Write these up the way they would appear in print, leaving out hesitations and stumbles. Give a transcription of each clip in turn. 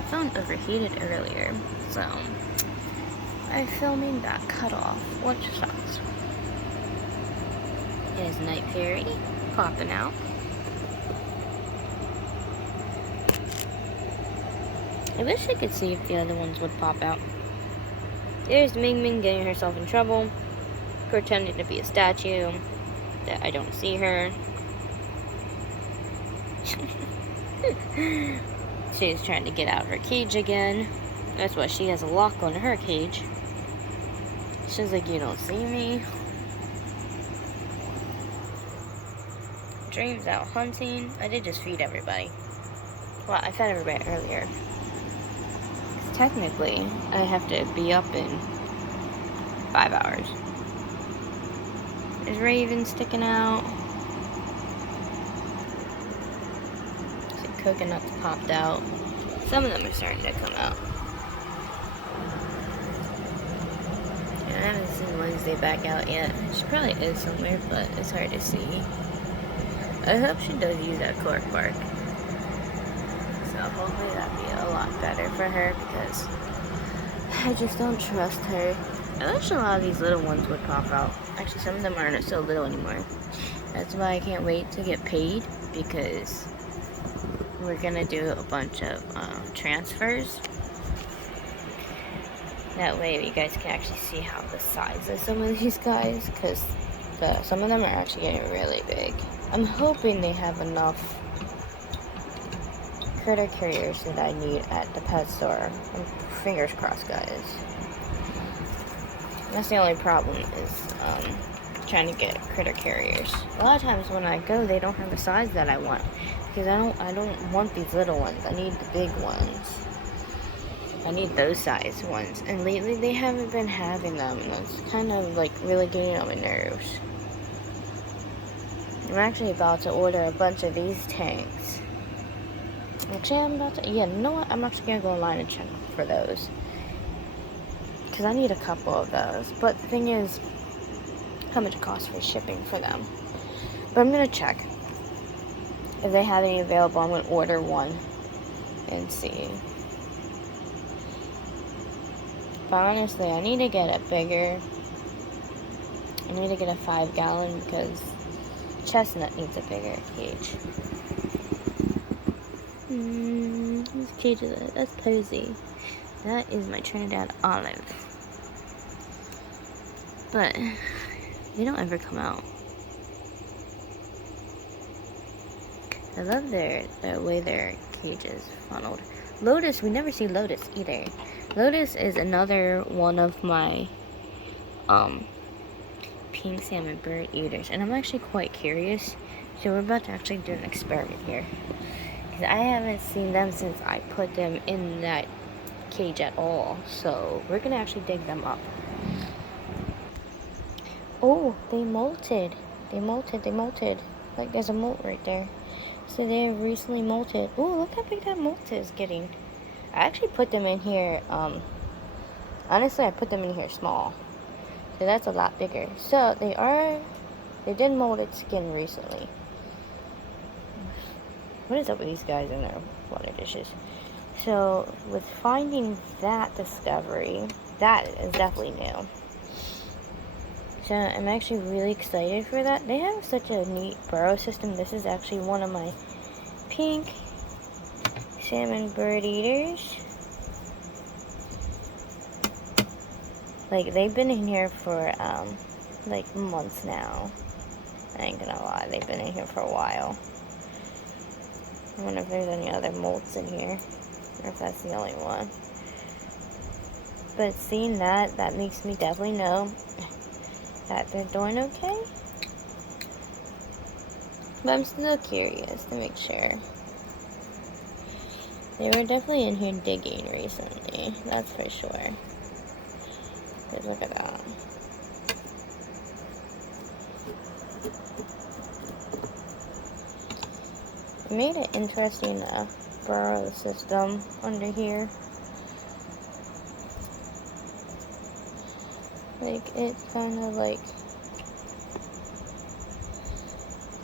my phone overheated earlier, so my filming got cut off, which sucks. There's Night Fairy popping out. I wish I could see if the other ones would pop out. There's Ming Ming getting herself in trouble, pretending to be a statue, that I don't see her. She's trying to get out of her cage again. That's why she has a lock on her cage. She's like, you don't see me. Dream's out hunting. I did just feed everybody. Well, I fed everybody earlier. Technically, I have to be up in 5 hours. There's Raven sticking out. Some coconuts popped out. Some of them are starting to come out. I haven't seen Wednesday back out yet. She probably is somewhere, but it's hard to see. I hope she does use that cork bark. So hopefully that'll be a lot better for her, because I just don't trust her. I wish a lot of these little ones would pop out. Actually, some of them aren't so little anymore. That's why I can't wait to get paid, because we're gonna do a bunch of transfers. That way you guys can actually see how the size of some of these guys, because some of them are actually getting really big. I'm hoping they have enough critter carriers that I need at the pet store. Fingers crossed, guys. That's the only problem, is trying to get critter carriers. A lot of times when I go, they don't have the size that I want, because I don't want these little ones. I need the big ones. I need those size ones. And lately they haven't been having them, and it's kind of like really getting on my nerves. I'm actually about to order a bunch of these tanks. Actually, I'm about to, you know what? I'm actually going to go online and check for those, because I need a couple of those. But the thing is, how much it costs for shipping for them. But I'm going to check. If they have any available, I'm going to order one and see. But honestly, I need to get it bigger. I need to get a 5-gallon, because Chestnut needs a bigger cage. Whose cage is it? That's Posey. That is my Trinidad Olive. But they don't ever come out. I love the way their cage is funneled. Lotus, we never see Lotus either. Lotus is another one of my pink salmon bird eaters, and I'm actually quite curious. So we're about to actually do an experiment here, because I haven't seen them since I put them in that cage at all. So we're gonna actually dig them up. Oh, they molted. They molted. Like, there's a molt right there. So they have recently molted. Oh, look how big that molt is getting. I actually put them in here, honestly, I put them in here small. So that's a lot bigger. So they did molded skin recently. What is up with these guys in their water dishes? So with finding that discovery, that is definitely new. So I'm actually really excited for that. They have such a neat burrow system. This is actually one of my pink salmon bird eaters. Like, they've been in here for like months now. I ain't gonna lie, they've been in here for a while. I wonder if there's any other molts in here, or if that's the only one. But seeing that makes me definitely know that they're doing okay. But I'm still curious to make sure. They were definitely in here digging recently, that's for sure. But look at that. It made an interesting burrow system under here. Like, it's kind of like,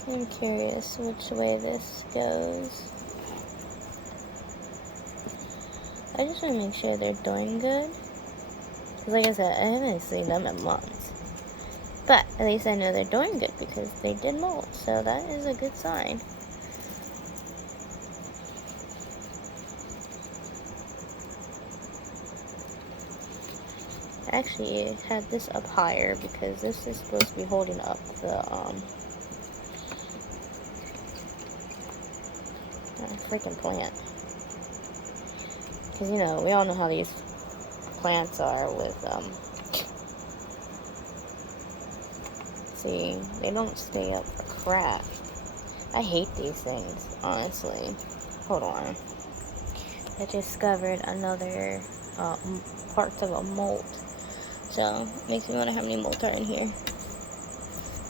I'm curious which way this goes. I just want to make sure they're doing good. Because like I said, I haven't seen them in months. But at least I know they're doing good because they did molt. So that is a good sign. I actually had this up higher because this is supposed to be holding up the freaking plant. Because, you know, we all know how these plants are with, see, they don't stay up for crap. I hate these things, honestly. Hold on. I discovered another, parts of a molt. So, makes me wonder how many molt are in here.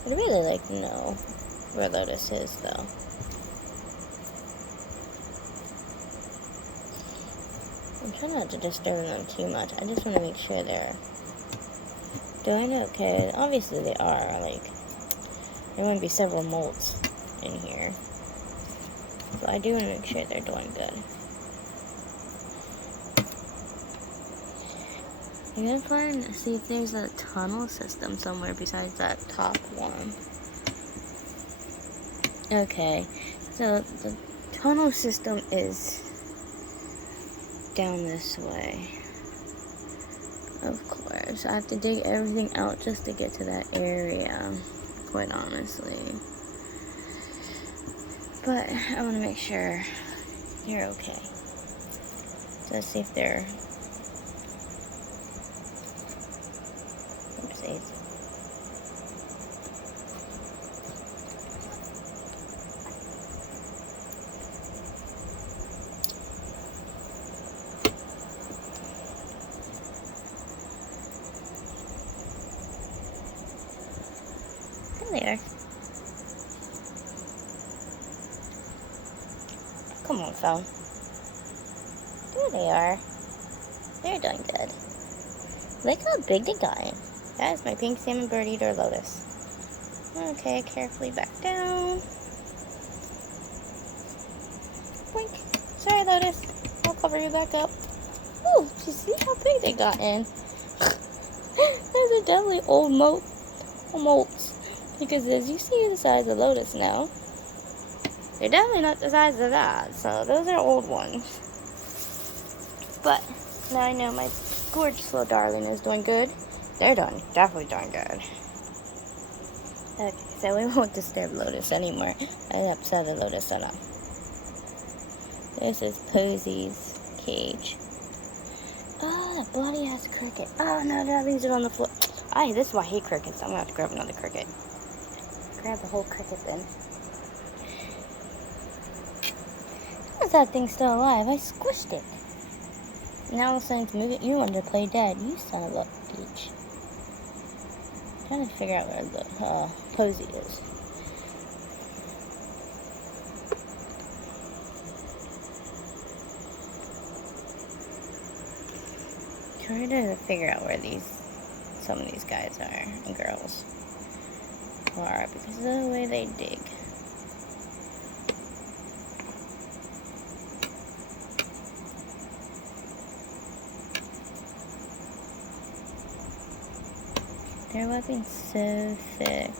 I'd really like to know where Lotus is, though. I'm trying not to disturb them too much. I just want to make sure they're doing okay. Obviously they are. Like, there wouldn't be several molts in here. So I do want to make sure they're doing good. I'm going to find, see if there's a tunnel system somewhere besides that top one. Okay, so the tunnel system is down this way. Of course, I have to dig everything out just to get to that area, quite honestly. But I want to make sure you're okay. So let's see if they're... Oopsies. There they are. Come on, phone. There they are. They're doing good. Look how big they got in. That is my pink salmon bird eater Lotus. Okay, carefully back down. Boink. Sorry, Lotus. I'll cover you back up. Oh, did you see how big they got in? Those are definitely old molts. Because as you see the size of Lotus now, they're definitely not the size of that. So those are old ones. But now I know my gorgeous little darling is doing good. They're definitely doing good. Okay, so we won't disturb Lotus anymore. I upset the Lotus enough. This is Posy's cage. Oh, that bloody ass cricket. Oh no, that leaves it on the floor. This is why I hate crickets. I'm gonna have to grab another cricket. Grab the whole cricket then. How is that thing still alive? I squished it. Now all of a sudden to move it. You wanted to play dead. You son of a bitch. I'm trying to figure out where the Posy is. Trying to figure out where some of these guys are and girls are because of the way they dig. Their weapon's so thick.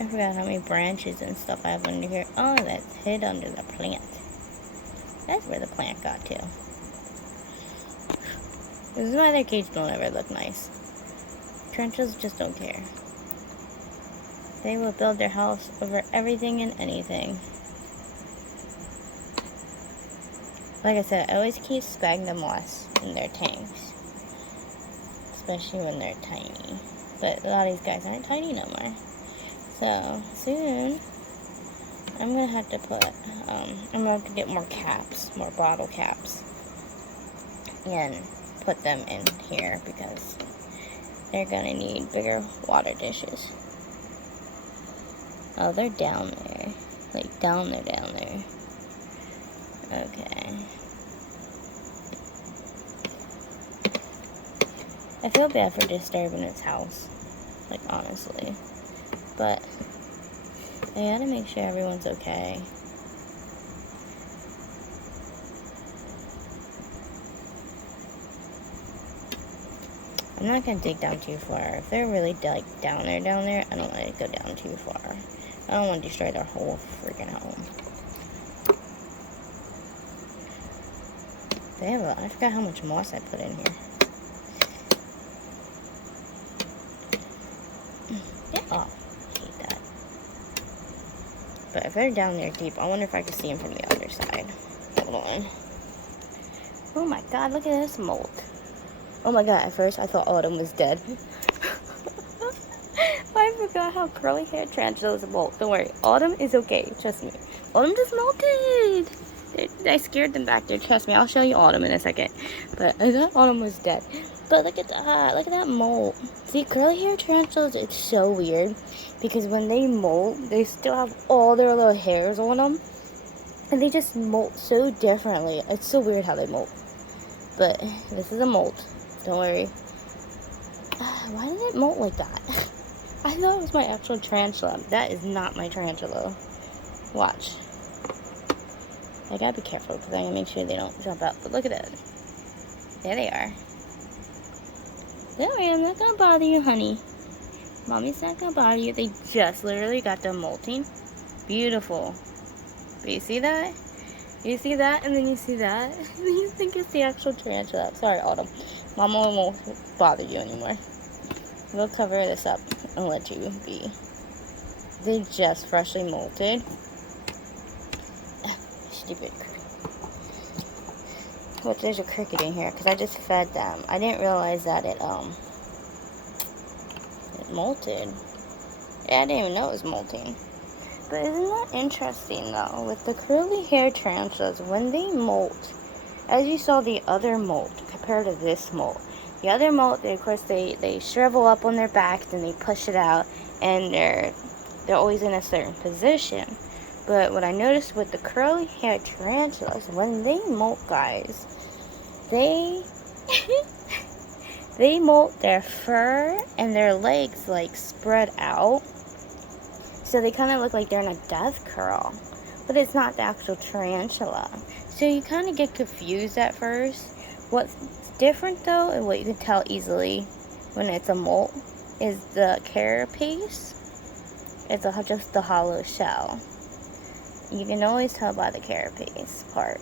I forgot how many branches and stuff I have under here. Oh, that's hid under the plant. That's where the plant got to. This is why their cages don't ever look nice. Tarantulas just don't care. They will build their house over everything and anything. Like I said, I always keep sphagnum moss in their tanks. Especially when they're tiny. But a lot of these guys aren't tiny no more. So, soon, I'm going to have to put, I'm going to have to get more caps, more bottle caps. And put them in here because they're going to need bigger water dishes. Oh, they're down there. Like, down there. Okay. I feel bad for disturbing its house. Like, honestly. But I gotta make sure everyone's okay. I'm not gonna dig down too far. If they're really like down there, I don't want to go down too far. I don't want to destroy their whole freaking home. They have I forgot how much moss I put in here. Get off. I hate that. But if they're down there deep, I wonder if I can see them from the other side. Hold on. Oh my god, look at this molt. Oh my god, at first I thought Autumn was dead. I forgot how curly haired tarantulas molt. Don't worry, Autumn is okay, trust me. Autumn just molted. I scared them back there, trust me. I'll show you Autumn in a second. But I thought Autumn was dead. But look at that molt. See, curly haired tarantulas, it's so weird. Because when they molt, they still have all their little hairs on them. And they just molt so differently. It's so weird how they molt. But this is a molt. Don't worry. Why did it molt like that? I thought it was my actual tarantula. That is not my tarantula. Watch. I gotta be careful because I gotta make sure they don't jump out. But look at that. There they are. Don't worry, I'm not gonna bother you, honey. Mommy's not gonna bother you. They just literally got done molting. Beautiful. But you see that? You see that, and then you see that, and then you think it's the actual tarantula. Sorry, Autumn. Mama won't bother you anymore. We'll cover this up and let you be. They just freshly molted. Stupid cricket. Well, there's a cricket in here because I just fed them. I didn't realize that it molted. Yeah, I didn't even know it was molting. But isn't that interesting, though? With the curly-haired tarantulas, when they molt, as you saw the other molt compared to this molt, the other molt, of course, they shrivel up on their back, then they push it out, and they're always in a certain position. But what I noticed with the curly-haired tarantulas, when they molt, guys, they they molt their fur and their legs, like, spread out. So they kind of look like they're in a death curl. But it's not the actual tarantula. So you kind of get confused at first. What's different, though, and what you can tell easily when it's a molt, is the carapace. It's just the hollow shell. You can always tell by the carapace part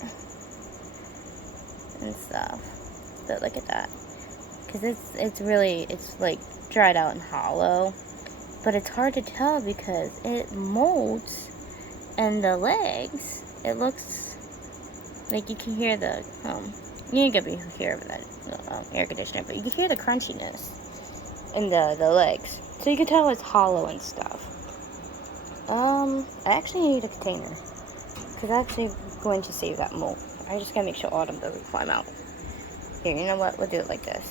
and stuff. But look at that. Because it's like dried out and hollow. But it's hard to tell because it molds, and the legs, it looks like you can hear the, you ain't gonna be hear the air conditioner, but you can hear the crunchiness in the legs. So you can tell it's hollow and stuff. I actually need a container because I'm actually going to save that molt. I just gotta make sure Autumn doesn't climb out. Here, you know what? We'll do it like this.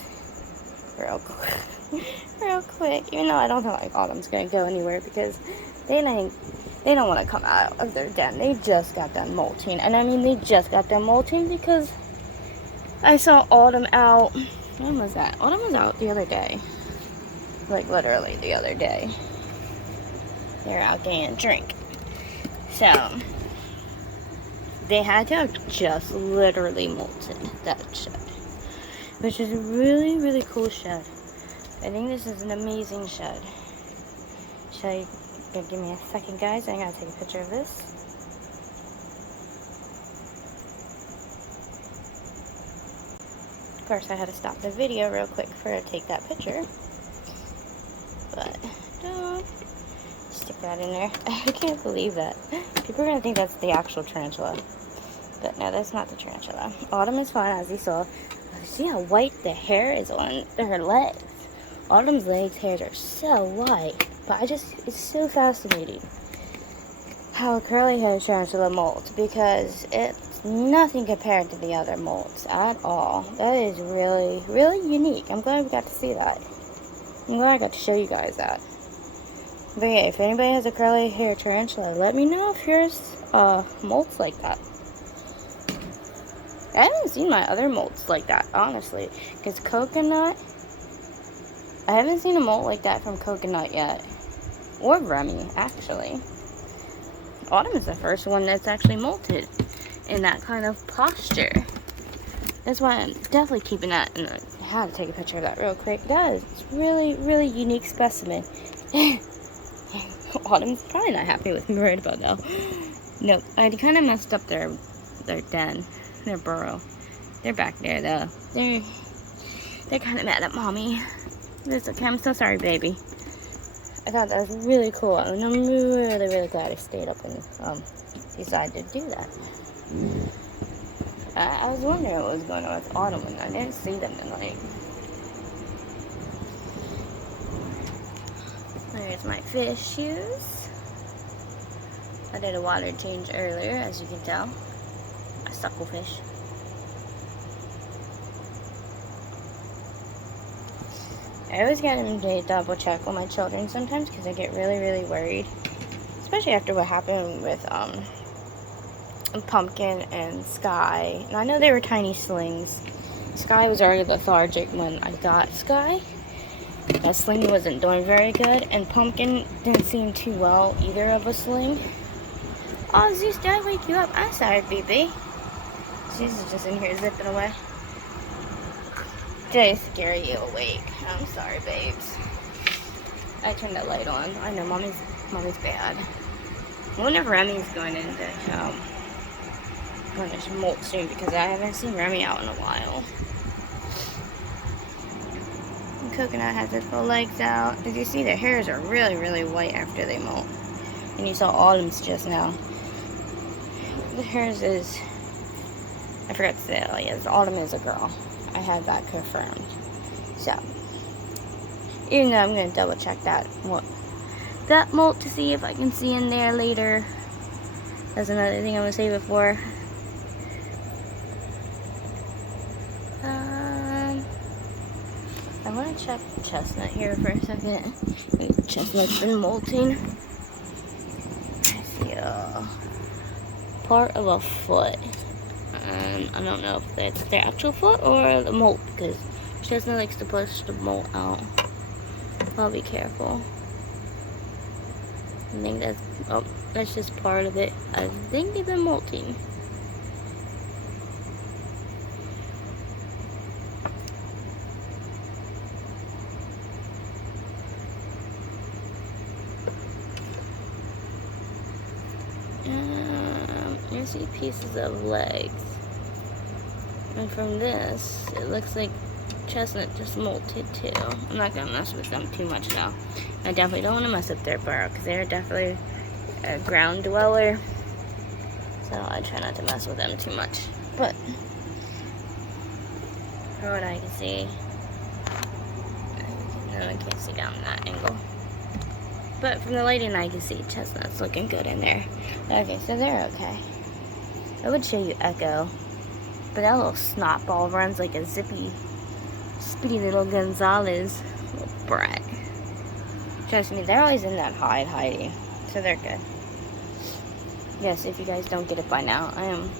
Real quick. Real quick. Even though I don't think like Autumn's gonna go anywhere because they don't want to come out of their den. They just got done molting. And I mean, they just got done molting because I saw Autumn out. When was that? Autumn was out the other day. Like, literally the other day. They were out getting a drink. So, they had to have just literally molted that shed. Which is a really, really cool shed. I think this is an amazing shed. Give me a second, guys. I gotta take a picture of this. Of course, I had to stop the video real quick for her to take that picture. But don't stick that in there. I can't believe that. People are gonna think that's the actual tarantula. But no, that's not the tarantula. Autumn is fine, as you saw. See how white the hair is on her legs. Autumn's legs hairs are so white. But it's so fascinating how a curly-haired tarantula molts, because it's nothing compared to the other molts at all. That is really, really unique. I'm glad we got to see that. I'm glad I got to show you guys that. But yeah, if anybody has a curly-haired tarantula, let me know if yours molts like that. I haven't seen my other molts like that, honestly. Because coconut, I haven't seen a molt like that from coconut yet. Or Remy, actually. Autumn is the first one that's actually molted in that kind of posture. That's why I'm definitely keeping that in the had to take a picture of that real quick. That is really, really unique specimen. Autumn's probably not happy with me right about now. Nope, I kind of messed up their den, their burrow. They're back there though. They're kind of mad at mommy. It's okay. I'm so sorry, baby. I thought that was really cool, and I'm really, really glad I stayed up and decided to do that. I was wondering what was going on with Autumn, and I didn't see them tonight. There's my fish shoes. I did a water change earlier, as you can tell. A sucklefish. I always get them to double check with my children sometimes because I get really, really worried. Especially after what happened with Pumpkin and Sky. And I know they were tiny slings. Sky was already lethargic when I got Sky. That sling wasn't doing very good. And Pumpkin didn't seem too well either of a sling. Oh, Zeus, did I wake you up? I'm sorry, BB. Zeus is just in here zipping away. Did I scare you awake? I'm sorry, babes. I turned the light on. I know mommy's bad. I wonder if Remy's going into molt soon because I haven't seen Remy out in a while. And Coconut has its full legs out. As you see, their hairs are really, really white after they molt. And you saw Autumn's just now. The hairs is, I forgot to say, yes, Autumn is a girl. I had that confirmed. So, even though I'm going to double check that molt to see if I can see in there later. That's another thing I'm going to save it for. I want to check Chestnut here for a second. Chestnut's been molting. I see a part of a foot. I don't know if that's their actual foot or the molt because Chestnut likes to push the molt out. I'll be careful. I think that's just part of it. I think they've been molting. You see pieces of legs. And from this, it looks like Chestnut just molted too. I'm not going to mess with them too much now. I definitely don't want to mess up their burrow because they're definitely a ground dweller. So I try not to mess with them too much. But, from what I can see, no, I can't see down that angle. But from the lighting I can see Chestnut's looking good in there. Okay, so they're okay. I would show you Echo. But that little snot ball runs like a zippy, spitty little Gonzalez. Little brat. Trust me, they're always in that hiding. So they're good. Yes, if you guys don't get it by now, I am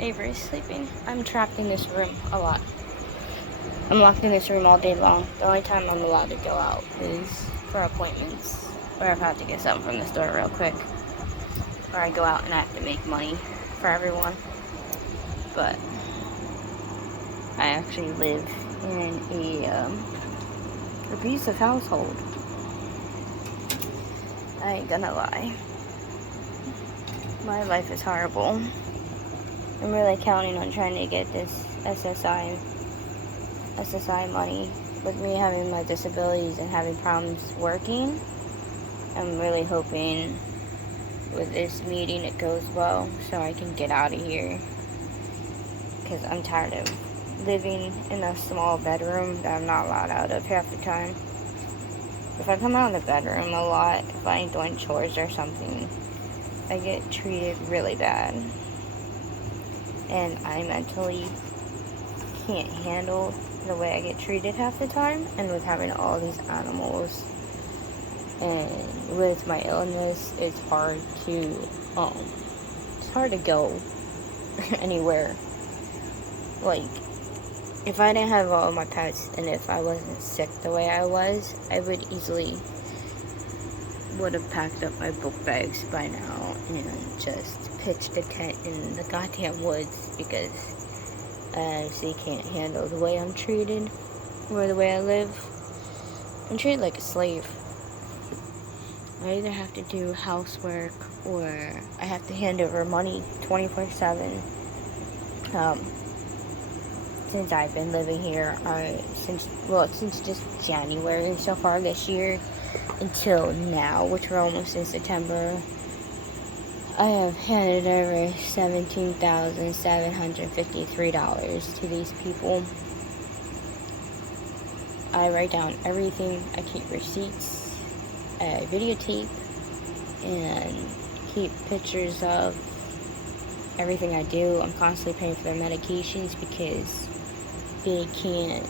Avery's sleeping. I'm trapped in this room a lot. I'm locked in this room all day long. The only time I'm allowed to go out is for appointments. Or I've had to get something from the store real quick. Or I go out and I have to make money for everyone. But I actually live in a abusive household. I ain't gonna lie. My life is horrible. I'm really counting on trying to get this SSI money. With me having my disabilities and having problems working, I'm really hoping with this meeting it goes well so I can get out of here. Because I'm tired of living in a small bedroom that I'm not allowed out of half the time. If I come out of the bedroom a lot, if I ain't doing chores or something, I get treated really bad. And I mentally can't handle the way I get treated half the time. And with having all these animals and with my illness, it's hard to go anywhere. Like, if I didn't have all my pets and if I wasn't sick the way I was, I would have packed up my book bags by now and just pitched a tent in the goddamn woods because I obviously can't handle the way I'm treated or the way I live. I'm treated like a slave. I either have to do housework or I have to hand over money 24/7. Since I've been living here, since just January so far this year until now, which we're almost in September, I have handed over $17,753 to these people. I write down everything. I keep receipts. I videotape and keep pictures of everything I do. I'm constantly paying for their medications because they can't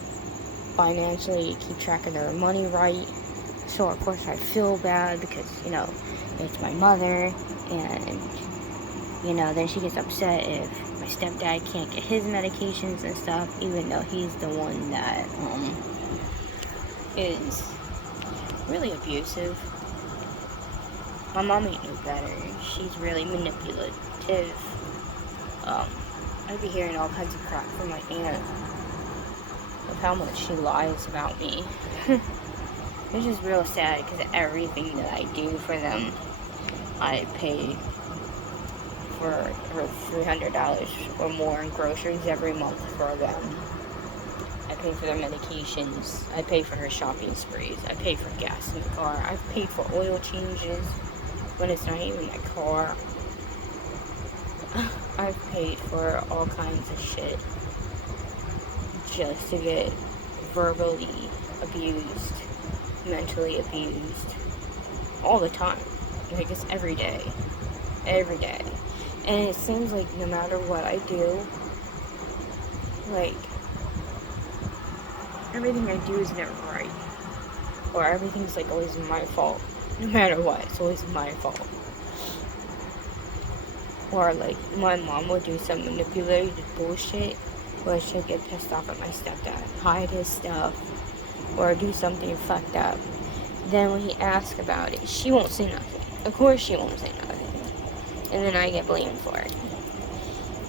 financially keep track of their money right. So of course I feel bad because, it's my mother, and, then she gets upset if my stepdad can't get his medications and stuff, even though he's the one that, is really abusive. My mom ain't no better. She's really manipulative. I'd be hearing all kinds of crap from my aunt of how much she lies about me. It's just real sad because everything that I do for them, I pay for $300 or more in groceries every month for them. I pay for their medications. I pay for her shopping sprees. I pay for gas in the car. I've paid for oil changes when it's not even my car. I've paid for all kinds of shit just to get verbally abused, mentally abused, all the time. Like, it's every day. And it seems like no matter what I do, like, everything I do is never right. Or everything's, like, always my fault. No matter what, it's always my fault. Or, like, my mom would do some manipulated bullshit where she'd get pissed off at my stepdad, hide his stuff, or do something fucked up. Then when he asks about it, she won't say nothing. Of course she won't say nothing. And then I get blamed for it.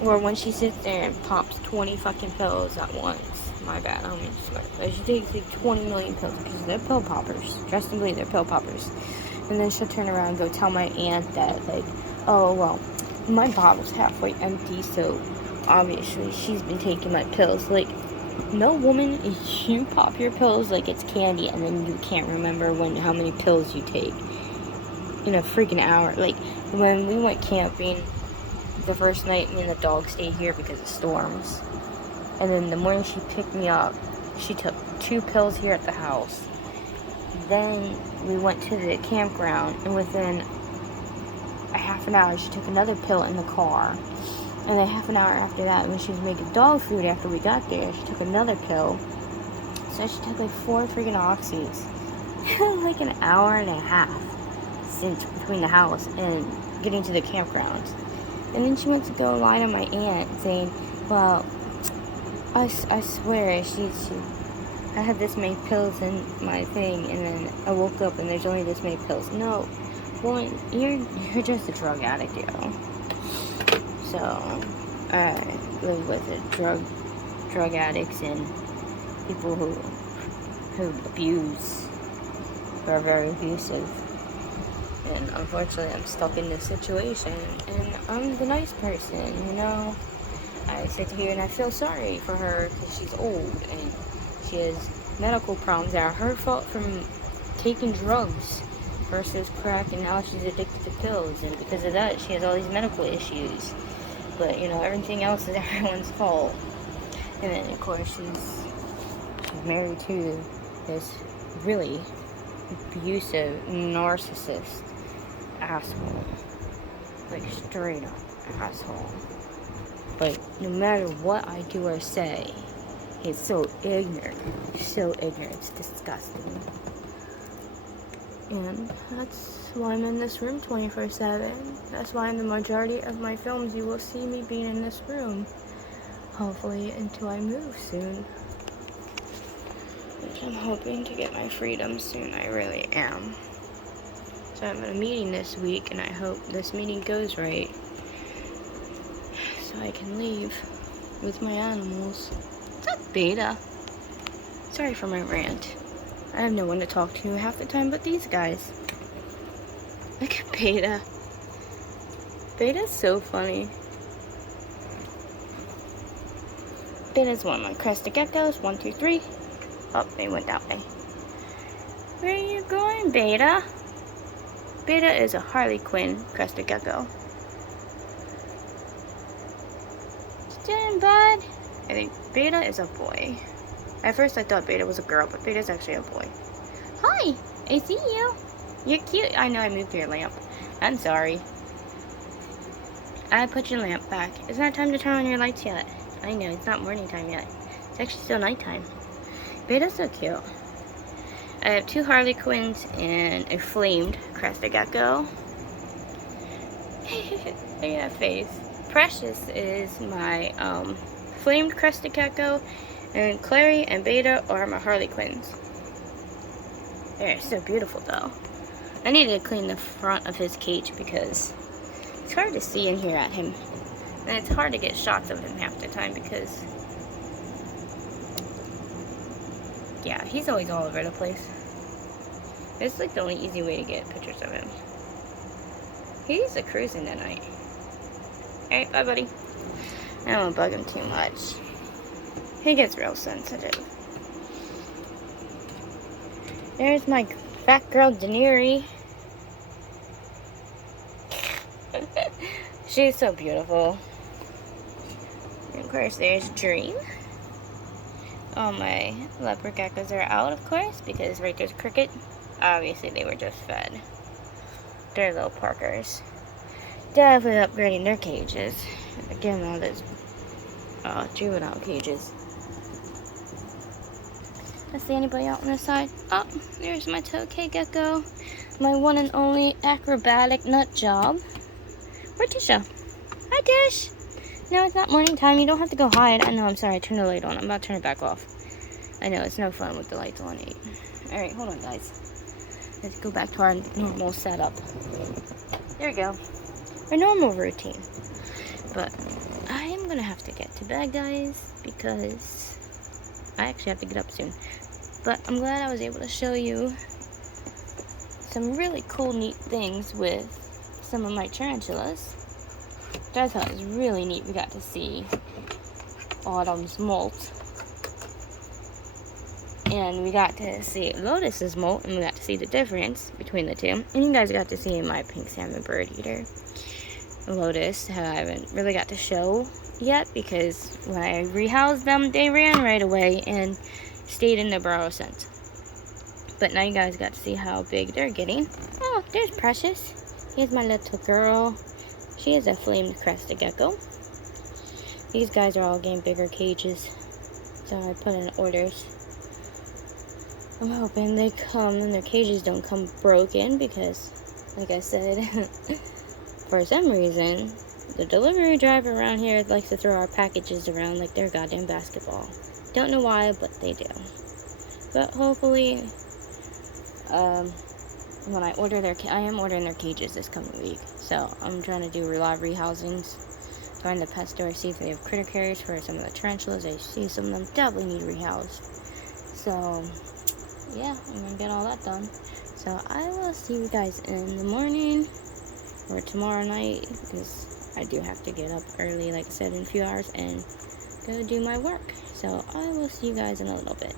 Or when she sits there and pops 20 fucking pills at once. My bad, I don't mean to swear. But she takes like 20 million pills because they're pill poppers. Trust and believe, they're pill poppers. And then she'll turn around and go tell my aunt that, like, oh, well, my bottle's halfway empty, so obviously she's been taking my pills. Like, no woman, you pop your pills like it's candy and then you can't remember how many pills you take in a freaking hour. Like, when we went camping the first night, me and the dog stayed here because of storms. And then the morning she picked me up, she took 2 pills here at the house. Then we went to the campground, and within a half an hour, she took another pill in the car. And then half an hour after that, when she was making dog food after we got there, she took another pill. So she took like 4 freaking oxys. Like an hour and a half since between the house and getting to the campground. And then she went to go lie to my aunt saying, well, I swear, I had this many pills in my thing, and then I woke up and there's only this many pills. No, woman, you're just a drug addict, yo. So, I live with drug addicts and people who abuse, who are very abusive. And unfortunately, I'm stuck in this situation, and I'm the nice person, I sit here and I feel sorry for her because she's old and she has medical problems that are her fault from taking drugs versus crack, and now she's addicted to pills, and because of that she has all these medical issues. But everything else is everyone's fault. And then of course she's married to this really abusive narcissist asshole, like straight up asshole. But no matter what I do or say, he's so ignorant. It's disgusting. And that's why I'm in this room 24/7. That's why in the majority of my films you will see me being in this room. Hopefully until I move soon. Which I'm hoping to get my freedom soon. I really am. So I'm at a meeting this week, and I hope this meeting goes right so I can leave. with my animals. What's up, Beta? Sorry for my rant. I have no one to talk to half the time but these guys. Look at Beta. Beta's so funny. Beta's one of my crested geckos. 1, 2, 3. Oh, they went that way. Where are you going, Beta? Beta is a Harley Quinn crested gecko. What you doing, bud? I think Beta is a boy. At first I thought Beta was a girl, but Beta's actually a boy. Hi! I see you. You're cute. I know I moved your lamp. I'm sorry. I put your lamp back. It's not time to turn on your lights yet. I know, it's not morning time yet. It's actually still nighttime. Beta's so cute. I have 2 Harley Quinns and a flamed crested gecko. Look at that face. Precious is my flamed crested gecko, and Clary and Beta are my Harley Quinns. They're so beautiful though. I need to clean the front of his cage because it's hard to see and hear at him. And it's hard to get shots of him half the time because, yeah, he's always all over the place. It's like the only easy way to get pictures of him. He's a cruising tonight. Alright, bye buddy. I don't want to bug him too much. He gets real sensitive. There's my fat girl Daenerys. She's so beautiful. And of course there's Dream. All my leopard geckos are out, of course, because right there's Cricket. Obviously they were just fed. They're little Parkers. Definitely upgrading their cages. Again, all those juvenile cages. I see anybody out on this side? Oh, there's my toadcake gecko. My one and only acrobatic nut job. Where's Tisha? Hi, Tish. No, it's not morning time. You don't have to go hide. I know, I'm sorry. I turned the light on. I'm about to turn it back off. I know, it's no fun with the lights on 8. Alright, hold on, guys. Let's go back to our normal setup. There we go. Our normal routine. But I am going to have to get to bed, guys, because I actually have to get up soon. But I'm glad I was able to show you some really cool, neat things with some of my tarantulas. Which I thought was really neat. We got to see Autumn's molt. And we got to see Lotus's molt, and we got to see the difference between the two. And you guys got to see my pink salmon bird eater. Lotus, who I haven't really got to show yet, because when I rehoused them, they ran right away and stayed in the burrow since. But now you guys got to see how big they're getting. Oh, there's Precious. Here's my little girl. She is a flamed crested gecko. These guys are all getting bigger cages, so I put in orders. I'm hoping they come and their cages don't come broken because, like I said, for some reason, the delivery driver around here likes to throw our packages around like they're goddamn basketball. Don't know why, but they do. But hopefully, when I order I am ordering their cages this coming week. So I'm trying to do live rehousings. Go in the pet store, see if they have critter carriers for some of the tarantulas. I see some of them definitely need rehoused. So yeah, I'm gonna get all that done. So I will see you guys in the morning or tomorrow night, because I do have to get up early, like I said, in a few hours and go do my work. So I will see you guys in a little bit.